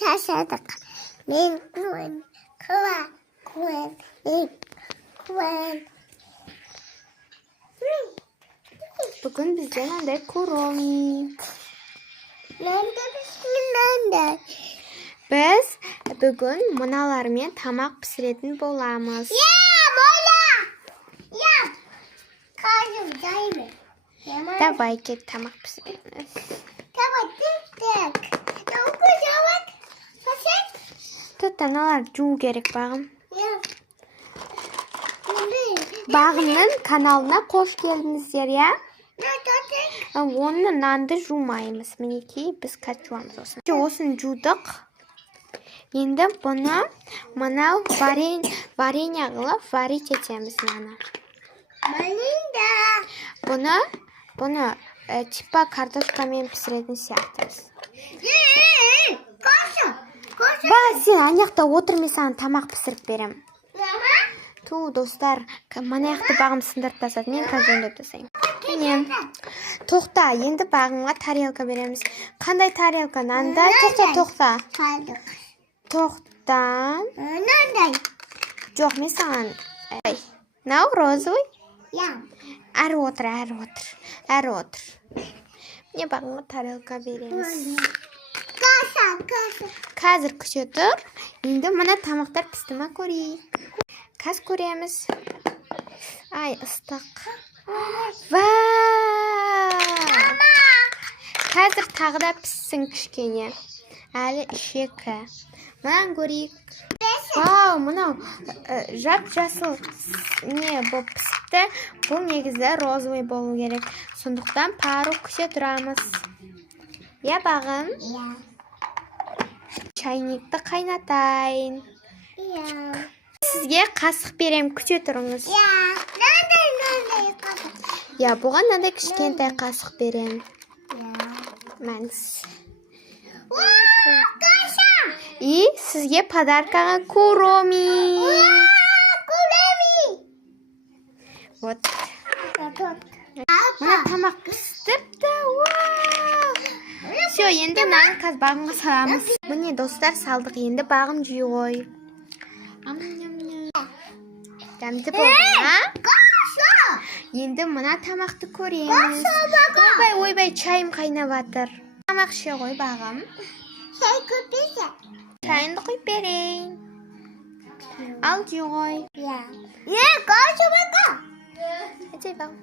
Şaşırdık. Men kuen. Bugün bizde nerede kuromi? Nerede? Biz bugün manalarмен tamak pişirетін bolamыз. Давай кет тамақ пісіреміз. Тут аналар жуу керек бағым. Бағымның каналына қош келдіңіздер, я? Оны нанды жумаймыз. Мінекей, біз кәт жуамыз осын. Осын жудық. Енді бұны мынау варенье қылып варить етеміз наны. Бұны типа картошкамен пісіретін сияқтымыз. Ба, сен анаяқта отыр, мен саған тамақ пісіріп берем. Ту, достар, манаяқты бағым сындырып тасады, мен қазір өндіп тасайым. Тоқта, енді бағымға тарелка береміз. Қандай тарелка? Нандай? Тоқта. Тоқта. Жоқ, мен саған. Нау, розовый? Әрі отыр. Міне бағымға тарелка береміз. Қазір күше тұр. Енді мұна тамақтар пісті ма көрейік. Қаз көреміз. Ай, ыстық. Қазір тағы да піссін кішкене. Әлі ішекі. Мұнан көрейік. Вау, мұнау жап-жасыл не бұл пісіпті. Бұл негізі розовый болу керек. Сондықтан пару күше тұрамыз. Я бағым? Чайникті қайнатайын. Сізге қасық берем, күше тұрыңыз. Я, бұған нандай кішкентай қасық берем. Мәңіз. И сізге подаркаға куроми. Вот. Мұна тамақ пістіпті. Все, енді наны қаз бағымға саламыз. Міне достар, салдық, енді бағым жүй ғой. Дәмді болды, ма? Енді мұна тамақты көреміз. Ойбай, чайым қайнап атыр. Тамақ ше ғой бағым. Чайынды қойып берейін. Ал жүй ғой. Әтей бағым.